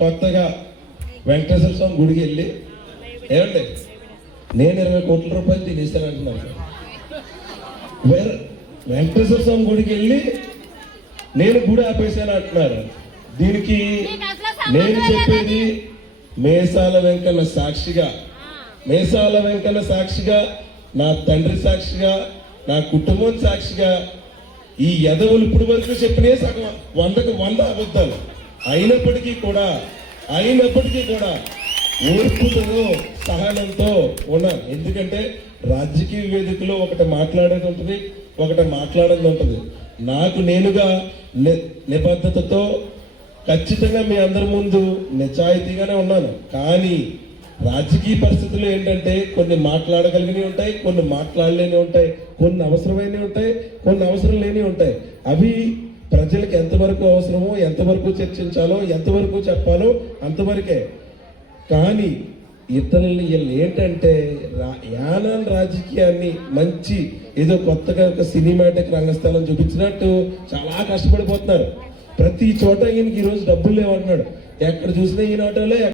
కొత్తగా వెంకటేశ్వర స్వామి గుడికి వెళ్ళి ఏమండి నేను 20 కోట్ల రూపాయలు తినేస్తానంటున్నాను. వెంకటేశ్వర స్వామి గుడికి వెళ్ళి నేను గుడి ఆపేసాను అంటున్నారు. దీనికి నేను చెప్పేది మేసాల వెంకన్న సాక్షిగా, మేసాల వెంకన్న సాక్షిగా, నా తండ్రి సాక్షిగా, నా కుటుంబం సాక్షిగా, ఈ యదవులు ఇప్పటి వరకు చెప్పినే సగం 100కు 100 అబద్ధాలు. అయినప్పటికీ కూడా ఓర్పుతో సహనంతో ఉన్నాను. ఎందుకంటే రాజకీయ వేదికలో ఒకటి మాట్లాడేది ఉంటుంది, ఒకటి మాట్లాడేది ఉంటుంది. నాకు నేనుగా నిబద్ధతతో ఖచ్చితంగా మీ అందరి ముందు నిజాయితీగానే ఉన్నాను. కానీ రాజకీయ పరిస్థితులు ఏంటంటే కొన్ని మాట్లాడగలిగినవి ఉంటాయి, కొన్ని మాట్లాడలేనివి ఉంటాయి, కొన్ని అవసరమైనవి ఉంటాయి, కొన్ని అవసరం లేనివి ఉంటాయి. అవి ప్రజలకు ఎంతవరకు అవసరమో, ఎంతవరకు చర్చించాలో, ఎంతవరకు చెప్పాలో అంతవరకే. కానీ ఇతరులు వీళ్ళు ఏంటంటే యానాన్ రాజకీయాన్ని మంచి ఏదో కొత్తగా ఒక సినిమాటిక్ రంగస్థలం చూపించినట్టు చాలా కష్టపడిపోతున్నారు. ప్రతి చోట ఈయనకి ఈరోజు డబ్బులు లేవంటున్నాడు. ఎక్కడ చూసినా ఈయన ఆటోలే.